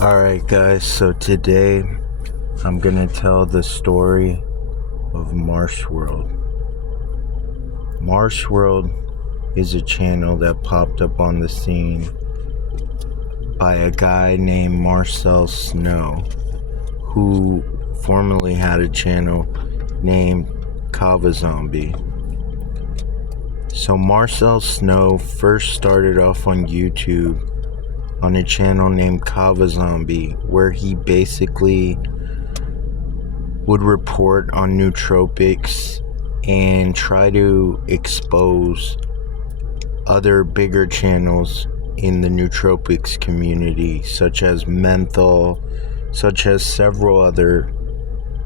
Alright, guys, so today I'm gonna tell the story of Marsh World. Marsh World is a channel that popped up on the scene by a guy named Marcel Snow, who formerly had a channel named Kava Zombie. So Marcel Snow first started off on YouTube on a channel named Kava Zombie, where he basically would report on nootropics and try to expose other bigger channels in the nootropics community, such as menthol, such as several other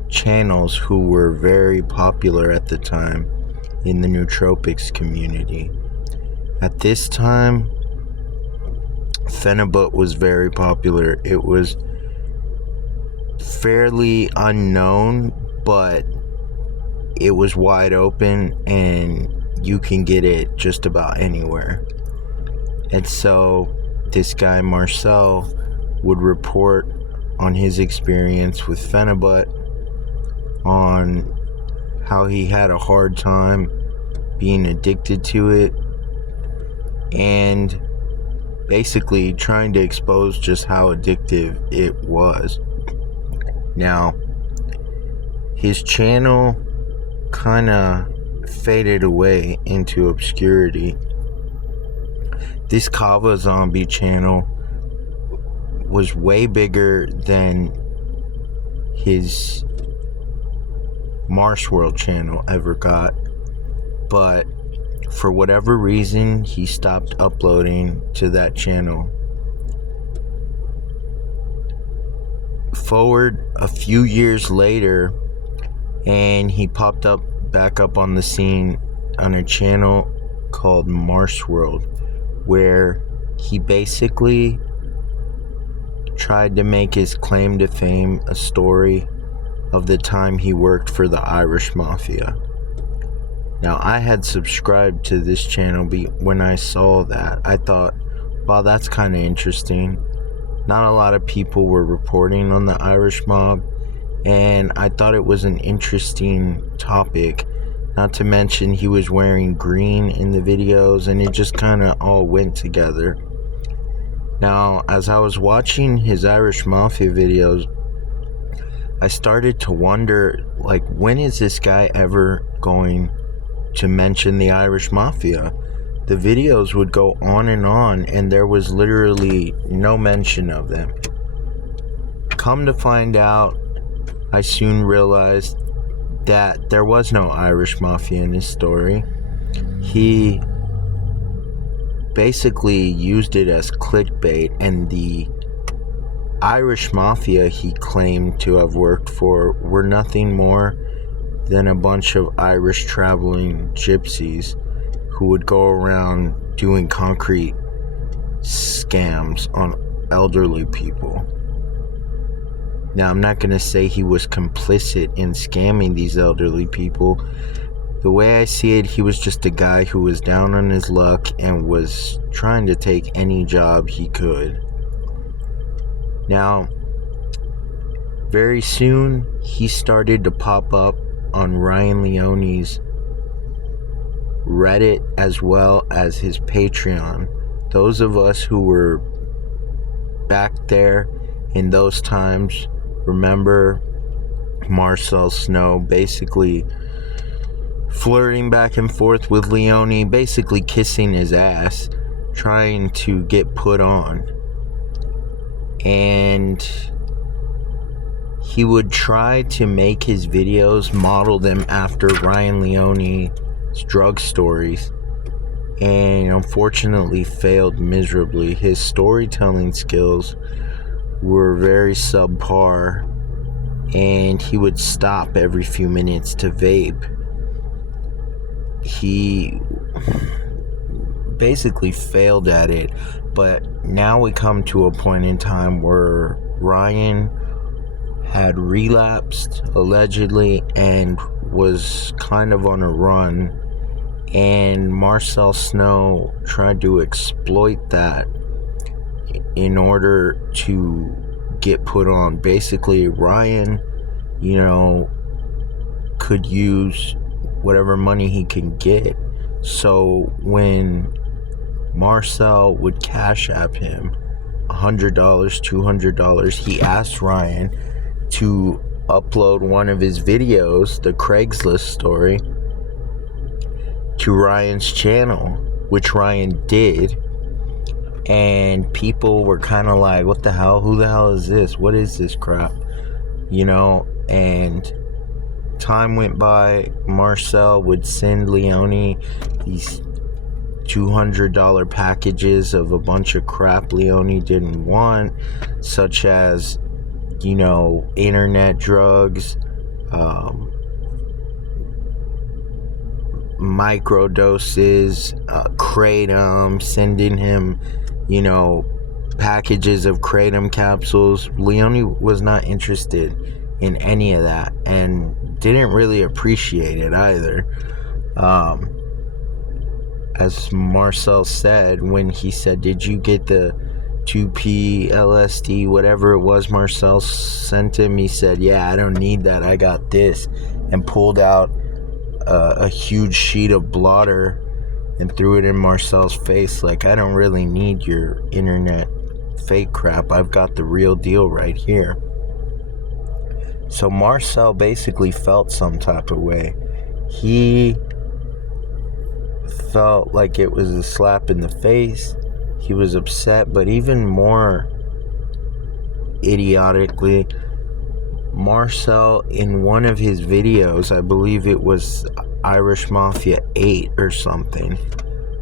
channels who were very popular at the time in the nootropics community. At this time, Phenibut was very popular. It was fairly unknown, but it was wide open and you can get it just about anywhere. And so this guy Marcel would report on his experience with Phenibut, on how he had a hard time being addicted to it, and basically trying to expose just how addictive it was. Now, his channel kind of faded away into obscurity. This Kava Zombie channel was way bigger than his Marsh World channel ever got, but for whatever reason, he stopped uploading to that channel. Forward a few years later, and he popped up back up on the scene on a channel called Marsh World, where he basically tried to make his claim to fame a story of the time he worked for the Irish Mafia. Now, I had subscribed to this channel when I saw that. I thought, wow, that's kind of interesting. Not a lot of people were reporting on the Irish mob, and I thought it was an interesting topic. Not to mention, he was wearing green in the videos, and it just kind of all went together. Now, as I was watching his Irish Mafia videos, I started to wonder, like, when is this guy ever going to mention the Irish Mafia? The videos would go on, and there was literally no mention of them. Come to find out, I soon realized that there was no Irish Mafia in his story. He basically used it as clickbait, and the Irish Mafia he claimed to have worked for were nothing more than a bunch of Irish traveling gypsies who would go around doing concrete scams on elderly people. Now, I'm not going to say he was complicit in scamming these elderly people. The way I see it, he was just a guy who was down on his luck and was trying to take any job he could. Now, very soon, he started to pop up on Ryan Leone's Reddit as well as his Patreon. Those of us who were back there in those times remember Marcel Snow basically flirting back and forth with Leone, basically kissing his ass, trying to get put on. And he would try to make his videos, model them after Ryan Leone's drug stories, and unfortunately failed miserably. His storytelling skills were very subpar, and he would stop every few minutes to vape. He basically failed at it, but now we come to a point in time where Ryan had relapsed, allegedly, and was kind of on a run, and Marcel Snow tried to exploit that in order to get put on. Basically, Ryan, could use whatever money he can get. So when Marcel would cash app him $100, $200, he asked Ryan to upload one of his videos, the Craigslist story, to Ryan's channel, which Ryan did. And people were kind of like, what the hell? Who the hell is this? What is this crap? And time went by. Marcel would send Leone these $200 packages of a bunch of crap Leone didn't want, such as, internet drugs, microdoses, kratom, sending him, packages of kratom capsules. Leone was not interested in any of that and didn't really appreciate it either. As Marcel said, when he said, did you get the 2P LSD, whatever it was Marcel sent him, he said, yeah, I don't need that, I got this, and pulled out a huge sheet of blotter and threw it in Marcel's face like, I don't really need your internet fake crap, I've got the real deal right here. So Marcel basically felt some type of way. He felt like it was a slap in the face. He was upset, but even more idiotically, Marcel, in one of his videos, I believe it was Irish Mafia 8 or something,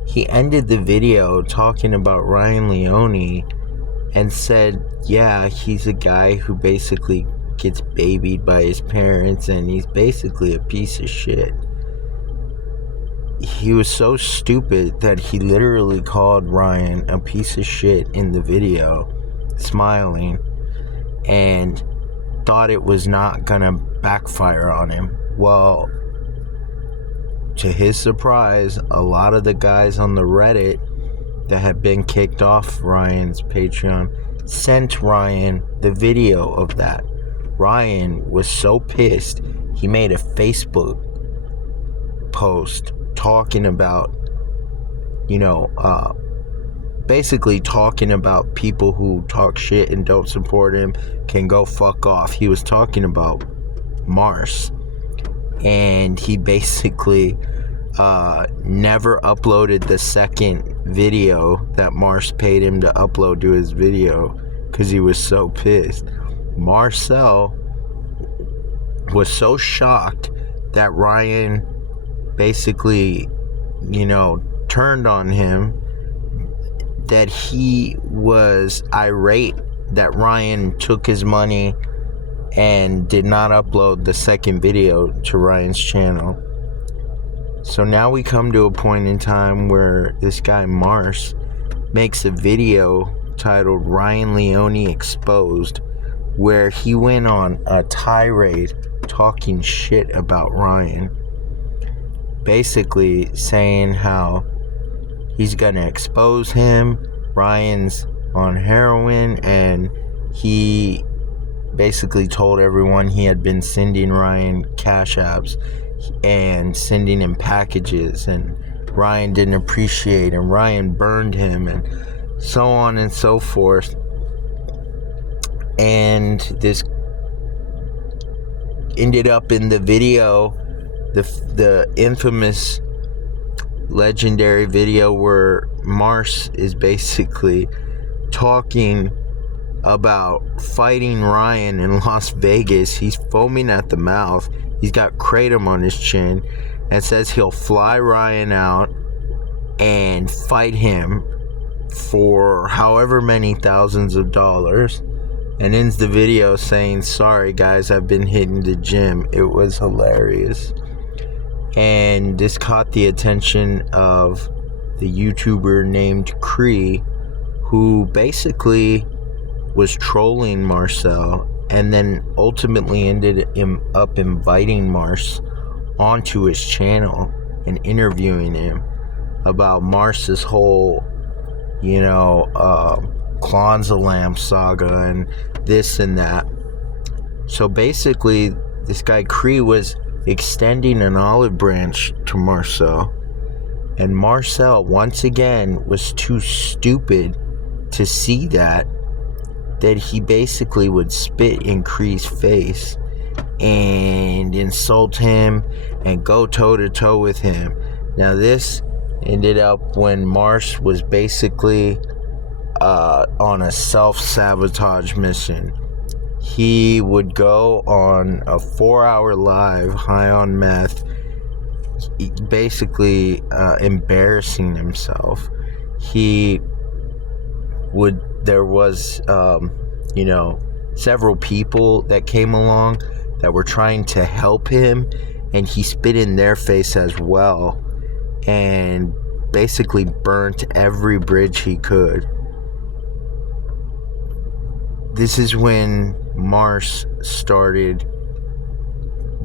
he ended the video talking about Ryan Leone and said, yeah, he's a guy who basically gets babied by his parents and he's basically a piece of shit. He was so stupid that he literally called Ryan a piece of shit in the video, smiling, and thought it was not gonna backfire on him. Well, to his surprise, a lot of the guys on the Reddit that had been kicked off Ryan's Patreon sent Ryan the video of that. Ryan was so pissed, he made a Facebook post talking about, basically talking about people who talk shit and don't support him can go fuck off. He was talking about Marsh, and he basically never uploaded the second video that Marsh paid him to upload to his video because he was so pissed. Marcel was so shocked that Ryan basically, turned on him, that he was irate that Ryan took his money and did not upload the second video to Ryan's channel. So now we come to a point in time where this guy Marsh makes a video titled Ryan Leone Exposed, where he went on a tirade talking shit about Ryan, basically saying how he's gonna expose him, Ryan's on heroin, and he basically told everyone he had been sending Ryan cash apps and sending him packages, and Ryan didn't appreciate, and Ryan burned him, and so on and so forth. And this ended up in the video, the infamous legendary video where Marsh is basically talking about fighting Ryan in Las Vegas. He's foaming at the mouth. He's got kratom on his chin and says he'll fly Ryan out and fight him for however many thousands of dollars, and ends the video saying, sorry guys, I've been hitting the gym. It was hilarious. And this caught the attention of the YouTuber named Cree, who basically was trolling Marcel, and then ultimately ended up inviting Marsh onto his channel and interviewing him about Marsh's whole, Clones of Lamb saga, and this and that. So basically, this guy Cree was extending an olive branch to Marcel. And Marcel, once again, was too stupid to see that he basically would spit in Cree's face and insult him and go toe-to-toe with him. Now, this ended up when Marsh was basically on a self-sabotage mission. He would go on a 4-hour live high on meth, basically embarrassing himself. There was several people that came along that were trying to help him, and he spit in their face as well and basically burnt every bridge he could. This is when Marsh started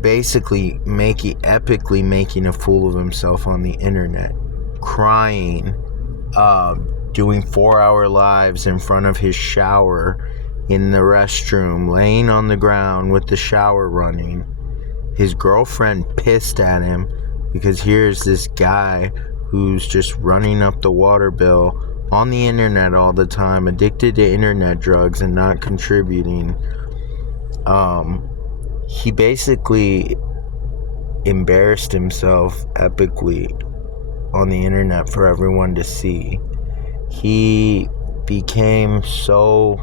basically epically making a fool of himself on the internet, crying, doing 4-hour lives in front of his shower in the restroom, laying on the ground with the shower running. His girlfriend pissed at him because here's this guy who's just running up the water bill on the internet all the time, addicted to internet drugs and not contributing. He basically embarrassed himself epically on the internet for everyone to see. He became so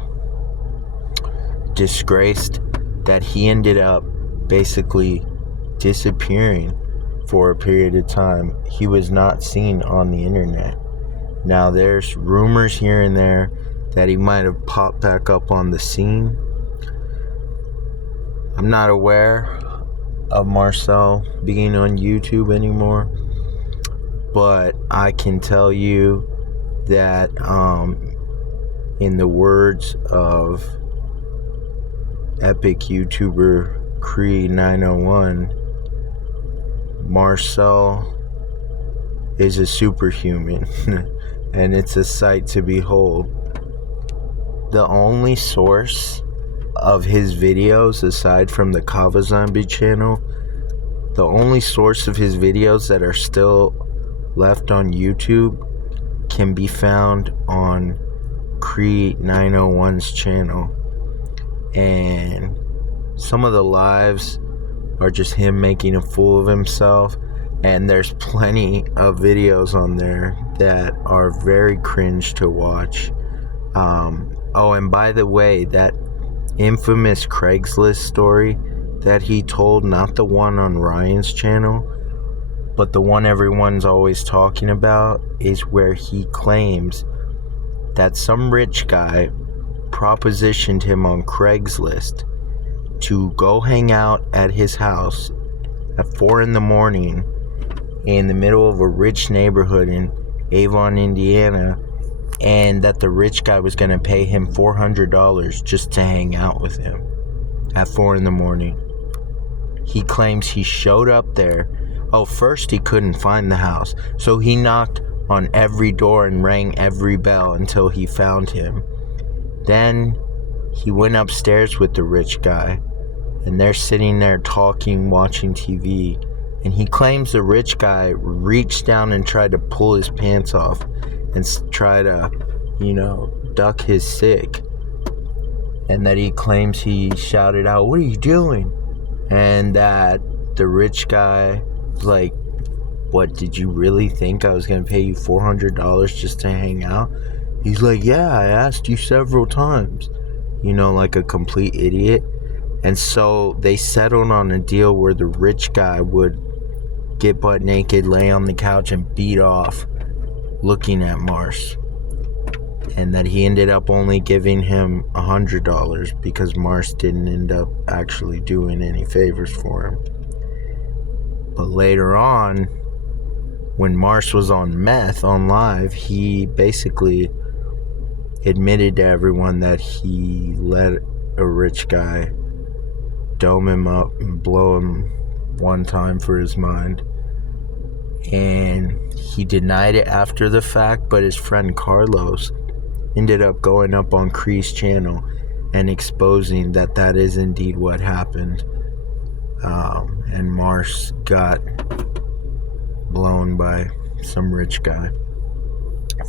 disgraced that he ended up basically disappearing for a period of time. He was not seen on the internet. Now, there's rumors here and there that he might have popped back up on the scene. I'm not aware of Marcel being on YouTube anymore, but I can tell you that in the words of epic YouTuber Cree901, Marcel is a superhuman and it's a sight to behold. The only source of his videos, aside from the Kava Zombie channel, the only source of his videos that are still left on YouTube can be found on Cree901's channel. And some of the lives are just him making a fool of himself, and there's plenty of videos on there that are very cringe to watch. Oh, and by the way, that infamous Craigslist story that he told, not the one on Ryan's channel, but the one everyone's always talking about, is where he claims that some rich guy propositioned him on Craigslist to go hang out at his house at 4 a.m. in the middle of a rich neighborhood in Avon, Indiana, and that the rich guy was going to pay him $400 just to hang out with him at 4 a.m. He claims he showed up there. Oh, first he couldn't find the house, so he knocked on every door and rang every bell until he found him. Then he went upstairs with the rich guy, and they're sitting there talking, watching TV, and he claims the rich guy reached down and tried to pull his pants off and try to, duck his sick, and that he claims he shouted out, "What are you doing?" And that the rich guy was like, "What, did you really think I was going to pay you $400 just to hang out?" He's like, "Yeah, I asked you several times," like a complete idiot. And so they settled on a deal where the rich guy would get butt naked, lay on the couch, and beat off looking at Marsh. And that he ended up only giving him $100 because Marsh didn't end up actually doing any favors for him. But later on, when Marsh was on meth on live, he basically admitted to everyone that he let a rich guy dome him up and blow him one time for his mind. And he denied it after the fact, but his friend Carlos ended up going up on Cree's channel and exposing that that is indeed what happened. And Marsh got blown by some rich guy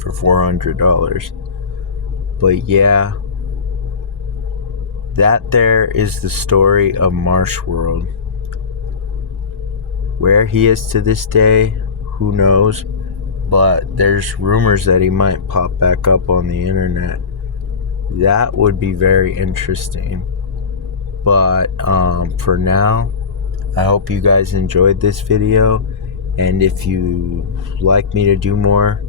for $400. But yeah, that there is the story of Marsh World. Where he is to this day, who knows? But there's rumors that he might pop back up on the internet. That would be very interesting. But for now, I hope you guys enjoyed this video, and if you like me to do more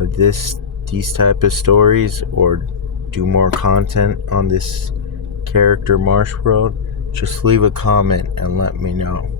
of these type of stories, or do more content on this character Marsh World, just leave a comment and let me know.